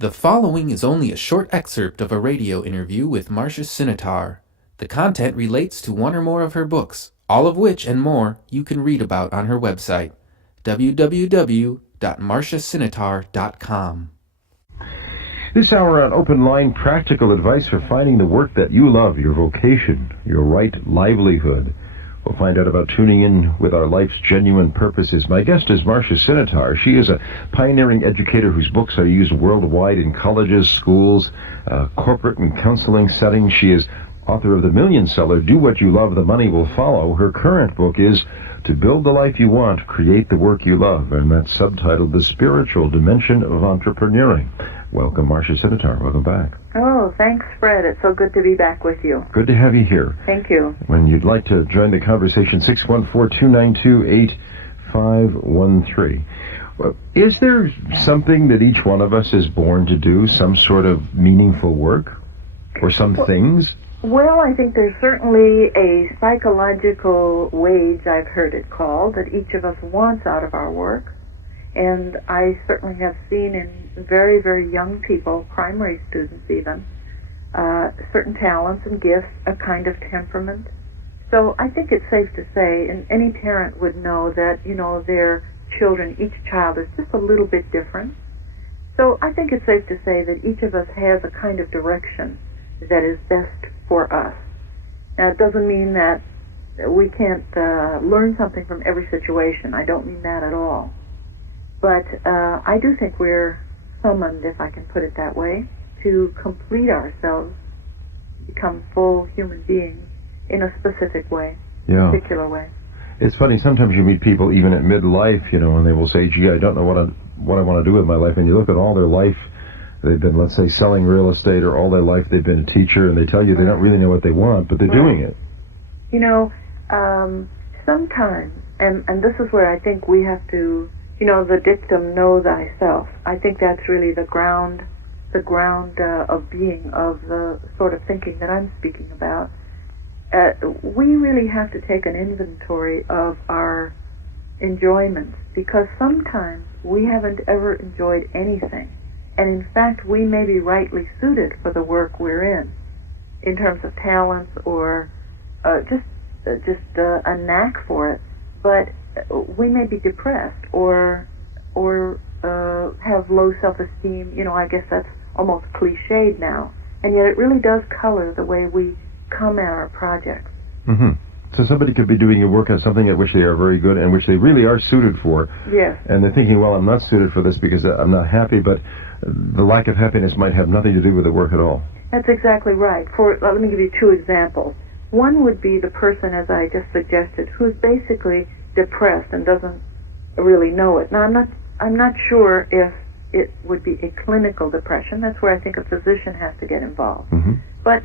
The following is only a short excerpt of a radio interview with Marcia Sinitar. The content relates to one or more of her books, all of which and more you can read about on her website, www.marciasinitar.com. This hour on Open Line, practical advice for finding the work that you love, your vocation, your right livelihood. We'll find out about tuning in with our life's genuine purposes. My guest is Marcia Sinitar. She is a pioneering educator whose books are used worldwide in colleges, schools, corporate and counseling settings. She is author of the million-seller, Do What You Love, The Money Will Follow. Her current book is To Build the Life You Want, Create the Work You Love, and that's subtitled The Spiritual Dimension of Entrepreneuring. Welcome, Marcia Sinitar. Welcome back. Oh, thanks, Fred. It's so good to be back with you. Good to have you here. Thank you. When you'd like to join the conversation, 614-292-8513. Is there something that each one of us is born to do, some sort of meaningful work, or some things? Well, I think there's certainly a psychological wage, I've heard it called, that each of us wants out of our work. And I certainly have seen in very, very young people, primary students even, certain talents and gifts, a kind of temperament. So I think it's safe to say, and any parent would know that, their children, each child is just a little bit different. So I think it's safe to say that each of us has a kind of direction that is best for us. Now, it doesn't mean that we can't learn something from every situation. I don't mean that at all. But I do think we're summoned, if I can put it that way, to complete ourselves, become full human beings in a specific way, particular way. It's funny, sometimes you meet people even at midlife, and they will say, gee, I don't know what I want to do with my life. And you look at all their life, they've been, let's say, selling real estate, or all their life they've been a teacher, and they tell you they don't really know what they want, but they're doing it. Sometimes, and this is where I think we have to, the dictum, know thyself. I think that's really the ground of being, of the sort of thinking that I'm speaking about. We really have to take an inventory of our enjoyments, because sometimes we haven't ever enjoyed anything. And in fact, we may be rightly suited for the work we're in terms of talents or just a knack for it. But we may be depressed or have low self-esteem. I guess that's almost cliched now. And yet it really does color the way we come at our projects. Mm-hmm. So somebody could be doing a work on something at which they are very good and which they really are suited for. Yes. And they're thinking, well, I'm not suited for this because I'm not happy, but the lack of happiness might have nothing to do with the work at all. That's exactly right. Let me give you two examples. One would be the person, as I just suggested, who's basically depressed and doesn't really know it. Now, I'm not sure if it would be a clinical depression. That's where I think a physician has to get involved. Mm-hmm. But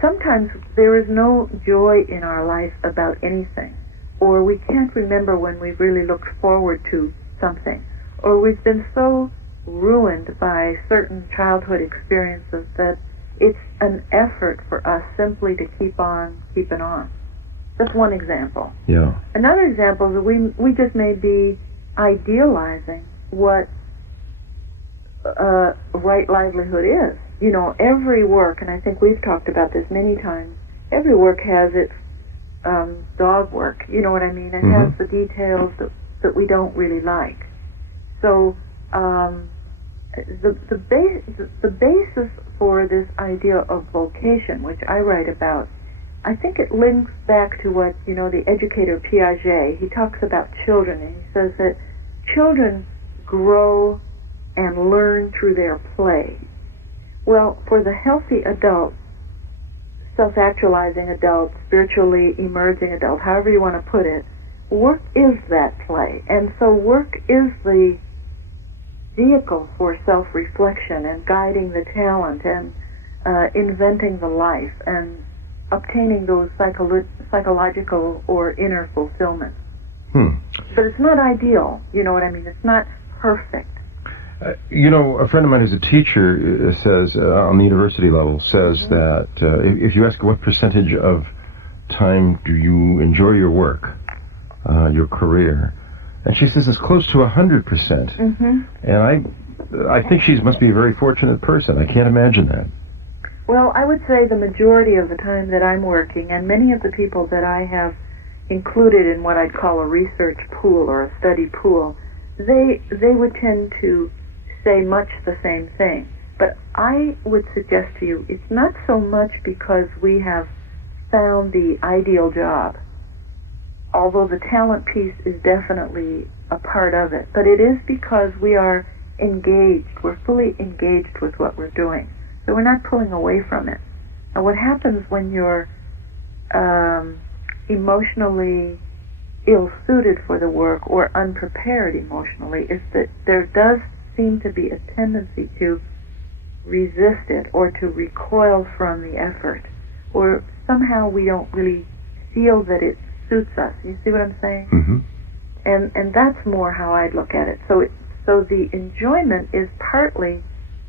sometimes there is no joy in our life about anything, or we can't remember when we've really looked forward to something, or we've been so ruined by certain childhood experiences that it's an effort for us simply to keep on keeping on. That's one example. Yeah. Another example is that we just may be idealizing what right livelihood is. Every work, and I think we've talked about this many times, every work has its dog work. You know what I mean? It Mm-hmm. has the details that we don't really like. So the basis for this idea of vocation, which I write about, I think it links back to what, the educator Piaget, he talks about children, and he says that children grow and learn through their play. Well, for the healthy adult, self-actualizing adult, spiritually emerging adult, however you want to put it, work is that play. And so work is the vehicle for self-reflection and guiding the talent and inventing the life and obtaining those psychological or inner fulfillments. But it's not ideal, you know what I mean? It's not perfect. A friend of mine who's a teacher says, on the university level, says that if you ask what percentage of time do you enjoy your work, your career, and she says it's close to 100%. Mm-hmm. And I think she must be a very fortunate person. I can't imagine that. Well, I would say the majority of the time that I'm working, and many of the people that I have included in what I'd call a research pool or a study pool, they would tend to say much the same thing. But I would suggest to you, it's not so much because we have found the ideal job, although the talent piece is definitely a part of it, but it is because we are engaged, we're fully engaged with what we're doing. So we're not pulling away from it. And what happens when you're emotionally ill-suited for the work or unprepared emotionally is that there does seem to be a tendency to resist it or to recoil from the effort, or somehow we don't really feel that it suits us. You see what I'm saying? Mm-hmm. And that's more how I'd look at it. So the enjoyment is partly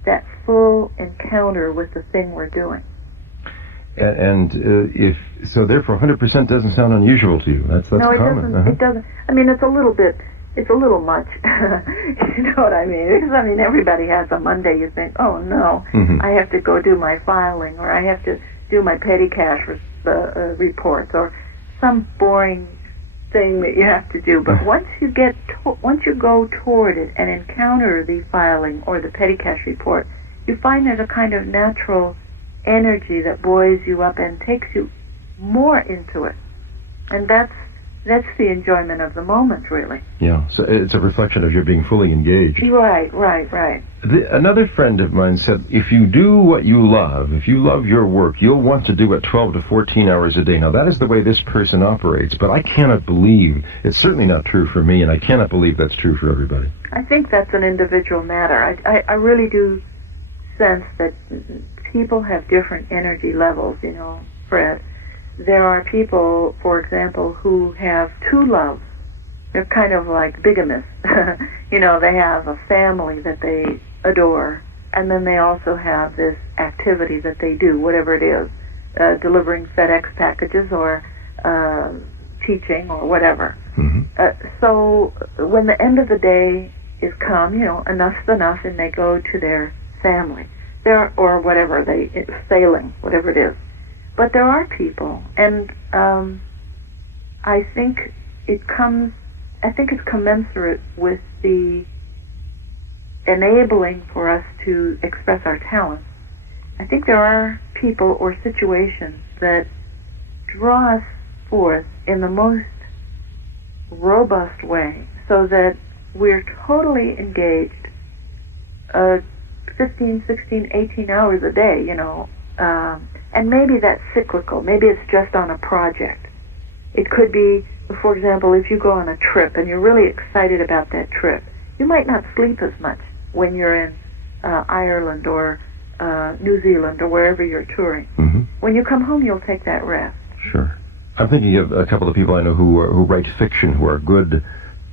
that full encounter with the thing we're doing. And if so, therefore, 100% doesn't sound unusual to you. That's no, it common. doesn't. It doesn't. I mean, it's a little much. You know what I mean? Because I mean, everybody has a Monday. You think, oh no, Mm-hmm. I have to go do my filing, or I have to do my petty cash reports, or some boring thing that you have to do. But once you go toward it and encounter the filing or the petty cash report, you find there's a kind of natural energy that buoys you up and takes you more into it, and that's the enjoyment of the moment, really. Yeah, so it's a reflection of your being fully engaged. Right. Another friend of mine said, if you do what you love, if you love your work, you'll want to do it 12 to 14 hours a day. Now, that is the way this person operates, but I cannot believe, it's certainly not true for me, and I cannot believe that's true for everybody. I think that's an individual matter. I really do sense that people have different energy levels, you know, Fred. There are people, for example, who have two loves. They're kind of like bigamists. You know, they have a family that they adore, and then they also have this activity that they do, whatever it is, delivering FedEx packages or teaching or whatever. Mm-hmm. So when the end of the day is come, you know, enough's enough, and they go to their family, or whatever, sailing, whatever it is. But there are people, and I think it's commensurate with the enabling for us to express our talents. I think there are people or situations that draw us forth in the most robust way, so that we're totally engaged 15, 16, 18 hours a day, you know, and maybe that's cyclical. Maybe it's just on a project. It could be, for example, if you go on a trip and you're really excited about that trip, you might not sleep as much when you're in Ireland or New Zealand or wherever you're touring. Mm-hmm. When you come home, you'll take that rest. Sure. I'm thinking of a couple of people I know who write fiction, who are good,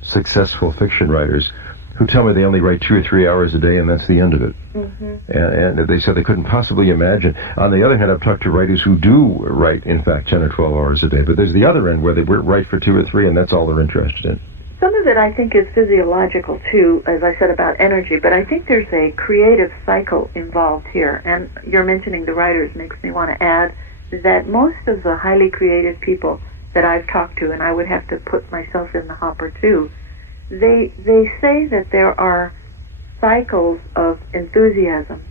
successful fiction writers, who tell me they only write 2 or 3 hours a day, and that's the end of it. Mm-hmm. And they said they couldn't possibly imagine. On the other hand, I've talked to writers who do write, in fact, 10 or 12 hours a day. But there's the other end where they write for 2 or 3, and that's all they're interested in. Some of it, I think, is physiological, too, as I said about energy. But I think there's a creative cycle involved here. And you're mentioning the writers makes me want to add that most of the highly creative people that I've talked to, and I would have to put myself in the hopper, too, they say that there are cycles of enthusiasm.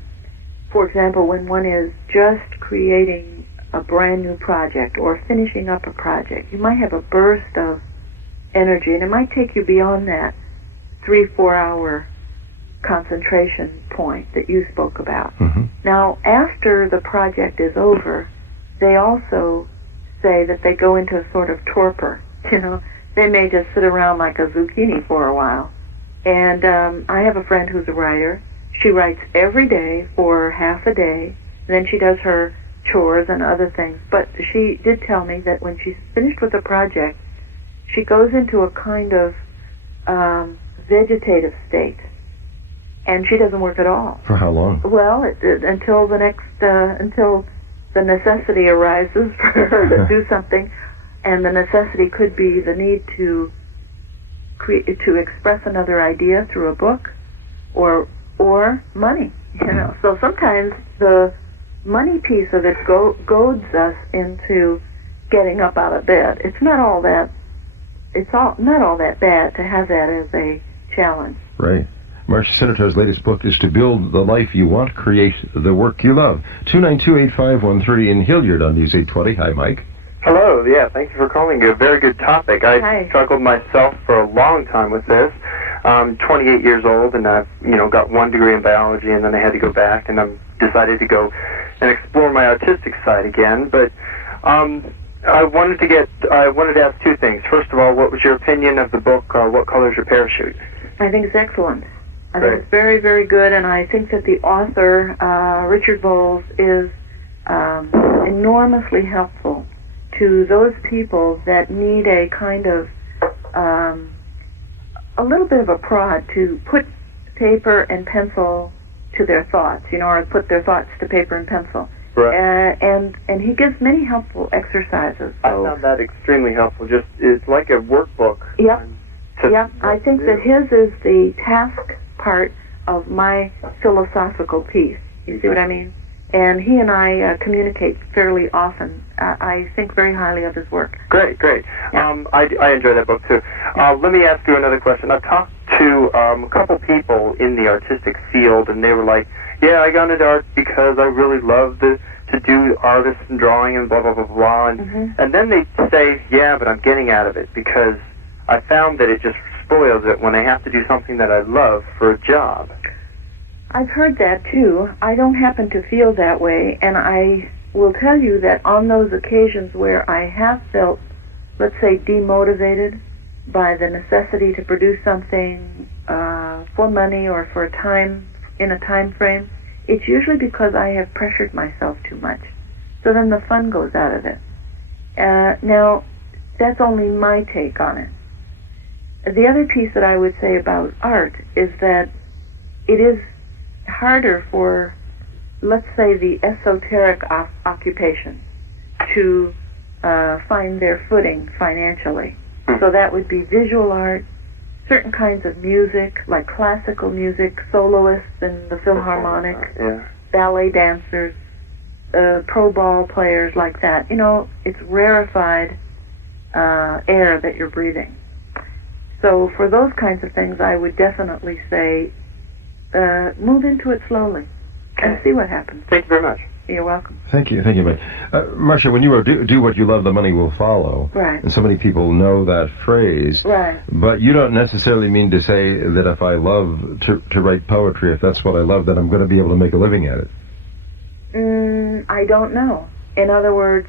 For example, when one is just creating a brand new project or finishing up a project, you might have a burst of energy, and it might take you beyond that 3-4 hour concentration point that you spoke about. Mm-hmm. Now, after the project is over, they also say that they go into a sort of torpor, you know. They may just sit around like a zucchini for a while. And I have a friend who's a writer. She writes every day for half a day, and then she does her chores and other things. But she did tell me that when she's finished with a project, she goes into a kind of vegetative state, and she doesn't work at all. For how long? Well, until the necessity arises for her to do something. And the necessity could be the need to express another idea through a book, or or money. So sometimes the money piece of it goads us into getting up out of bed. It's not all that bad to have that as a challenge. Right. Marcia Sinitar's latest book is To Build the Life You Want, Create the Work You Love. 292-85130 in Hilliard on News 820. Hi, Mike. Hello, yeah, thank you for calling. A very good topic. I struggled myself for a long time with this. I'm 28 years old, and I've, got 1 degree in biology, and then I had to go back, and I decided to go and explore my artistic side again. But I wanted to ask 2 things. First of all, what was your opinion of the book, What Color Is Your Parachute? I think it's excellent. I think it's very, very good, and I think that the author, Richard Bowles, is enormously helpful to those people that need a kind of a little bit of a prod to put paper and pencil to their thoughts, or put their thoughts to paper and pencil. Right. And he gives many helpful exercises. So. I found that extremely helpful. It's like a workbook. Yep. I think that his is the task part of my philosophical piece. You see what I mean? And he and I communicate fairly often. I think very highly of his work. Great. Yeah. I enjoy that book too. Let me ask you another question. I've talked to a couple people in the artistic field, and they were like, yeah, I got into art because I really love to do artists and drawing and blah, blah, blah, blah. And then they say, yeah, but I'm getting out of it because I found that it just spoils it when I have to do something that I love for a job. I've heard that too. I don't happen to feel that way, and I will tell you that on those occasions where I have felt, let's say, demotivated by the necessity to produce something for money or for in a time frame, it's usually because I have pressured myself too much. So then the fun goes out of it. Now, that's only my take on it. The other piece that I would say about art is that it is harder for, let's say, the esoteric occupation to find their footing financially. So that would be visual art, certain kinds of music, like classical music, soloists in the Philharmonic, ballet dancers, pro ball players like that. It's rarefied air that you're breathing. So for those kinds of things, I would definitely say move into it slowly and see what happens. Thank you very much. You're welcome. Thank you, Mike. Marcia, when you wrote do what you love, the money will follow. Right. And so many people know that phrase. Right. But you don't necessarily mean to say that if I love to write poetry, if that's what I love, then I'm going to be able to make a living at it. I don't know. In other words,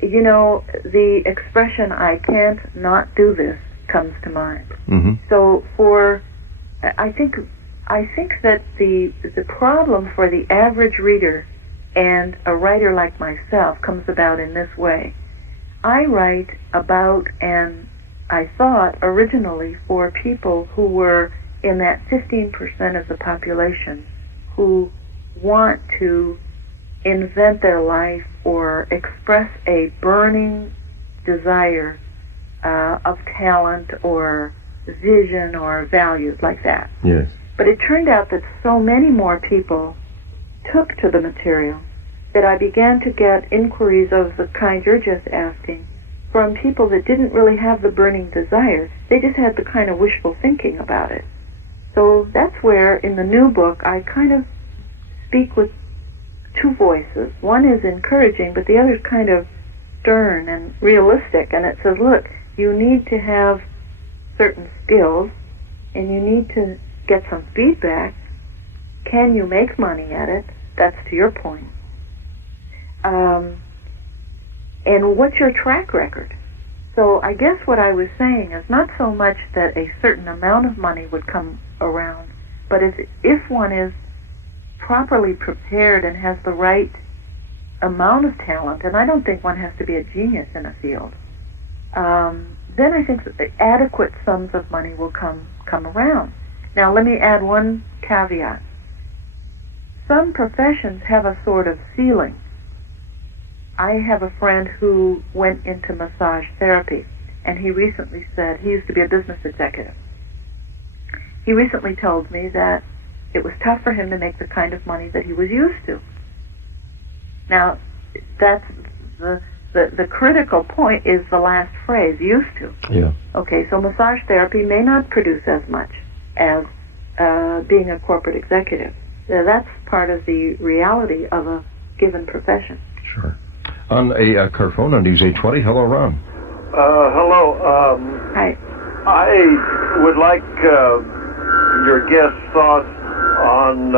the expression "I can't not do this" comes to mind. Mm-hmm. So I think that the problem for the average reader and a writer like myself comes about in this way. I write about, and I thought originally for people who were in that 15% of the population who want to invent their life or express a burning desire of talent or vision or values like that. Yes. But it turned out that so many more people took to the material that I began to get inquiries of the kind you're just asking from people that didn't really have the burning desire. They just had the kind of wishful thinking about it. So that's where, in the new book, I kind of speak with 2 voices. One is encouraging, but the other is kind of stern and realistic. And it says, look, you need to have certain skills, and you need to get some feedback. Can you make money at it? That's to your point. And what's your track record? So I guess what I was saying is not so much that a certain amount of money would come around, but if one is properly prepared and has the right amount of talent, and I don't think one has to be a genius in a field, then I think that the adequate sums of money will come around. Now, let me add one caveat. Some professions have a sort of ceiling. I have a friend who went into massage therapy, and he recently said, he used to be a business executive. he recently told me that it was tough for him to make the kind of money that he was used to. Now, that's the critical point is the last phrase, used to. Yeah. Okay, so massage therapy may not produce as much as being a corporate executive. That's part of the reality of a given profession. Sure. On a car phone on News 820. Hello, Ron. Hello. Hi. I would like your guest's thoughts on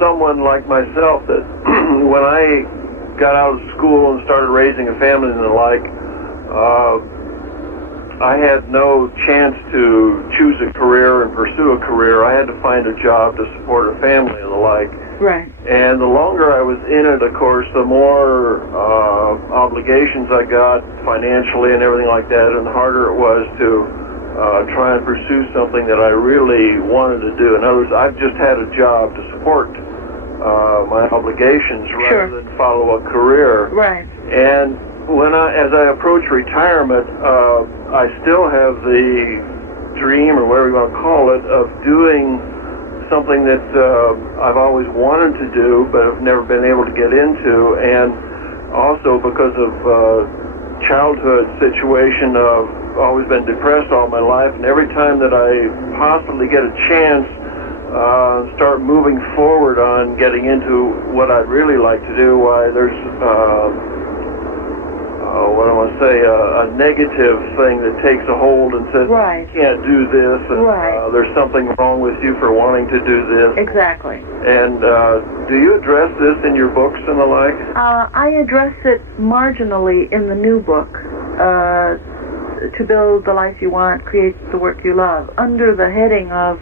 someone like myself that when I got out of school and started raising a family and the like, I had no chance to choose a career and pursue a career. I had to find a job to support a family and the like. Right. And the longer I was in it, of course, the more obligations I got financially and everything like that, and the harder it was to try and pursue something that I really wanted to do. In other words, I've just had a job to support my obligations rather than follow a career. Right. And as I approach retirement, I still have the dream, or whatever you want to call it, of doing something that I've always wanted to do, but have never been able to get into. And also because of childhood situation, I've always been depressed all my life, and every time that I possibly get a chance, start moving forward on getting into what I'd really like to do, why there's what I want to say, a negative thing that takes a hold and says, right, you can't do this, and there's something wrong with you for wanting to do this. Exactly. And do you address this in your books and the like? I address it marginally in the new book, To Build the Life You Want, Create the Work You Love, under the heading of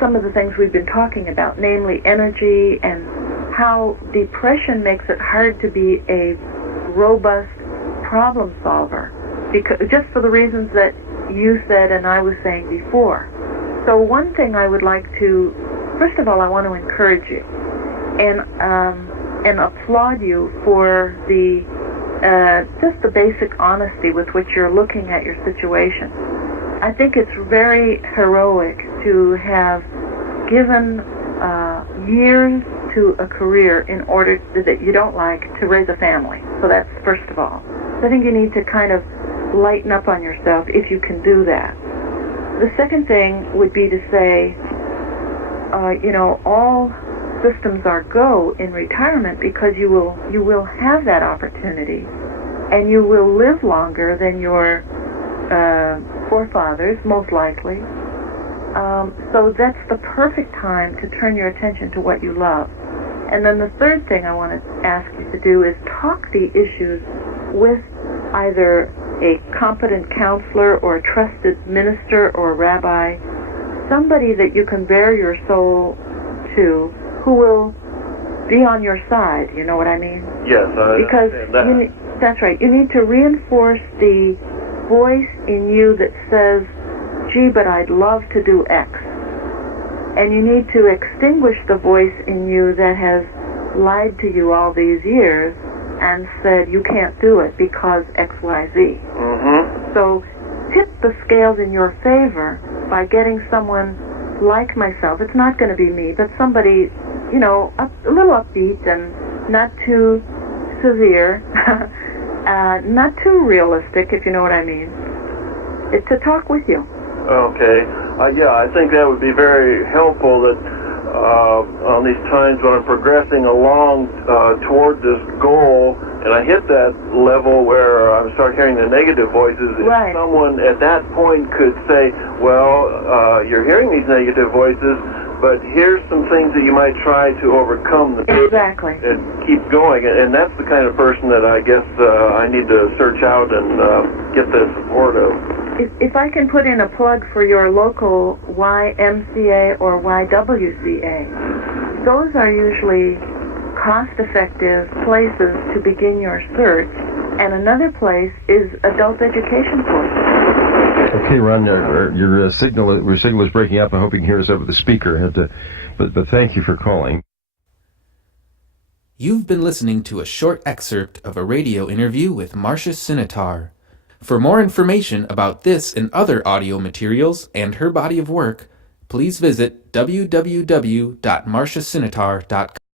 some of the things we've been talking about, namely energy and how depression makes it hard to be a robust problem solver, because just for the reasons that you said and I was saying before. So one thing I would like to, first of all, I want to encourage you and applaud you for the just the basic honesty with which you're looking at your situation. I think it's very heroic to have given years to a career in order that you don't like to raise a family. So that's first of all. So I think you need to kind of lighten up on yourself if you can do that. The second thing would be to say, all systems are go in retirement, because you will have that opportunity, and you will live longer than your forefathers, most likely. So that's the perfect time to turn your attention to what you love. And then the third thing I want to ask you to do is talk the issues with either a competent counselor or a trusted minister or rabbi, somebody that you can bare your soul to, who will be on your side. You know what I mean? Yes, I because understand that. That's right. You need to reinforce the voice in you that says, gee, but I'd love to do X. And you need to extinguish the voice in you that has lied to you all these years and said you can't do it because X, Y, Z. Mm-hmm. So tip the scales in your favor by getting someone like myself. It's not going to be me, but somebody, a little upbeat and not too severe, not too realistic, if you know what I mean, to talk with you. Okay. I think that would be very helpful, that on these times when I'm progressing along toward this goal, and I hit that level where I start hearing the negative voices, right, if someone at that point could say, well, you're hearing these negative voices, but here's some things that you might try to overcome them. Exactly. And keep going. And that's the kind of person that I guess I need to search out and get the support of. If I can put in a plug for your local YMCA or YWCA, those are usually cost-effective places to begin your search, and another place is adult education courses. Okay, Ron, your signal is breaking up. I hope you can hear us over the speaker. But thank you for calling. You've been listening to a short excerpt of a radio interview with Marcia Sinitar. For more information about this and other audio materials and her body of work, please visit www.marciasinitar.com.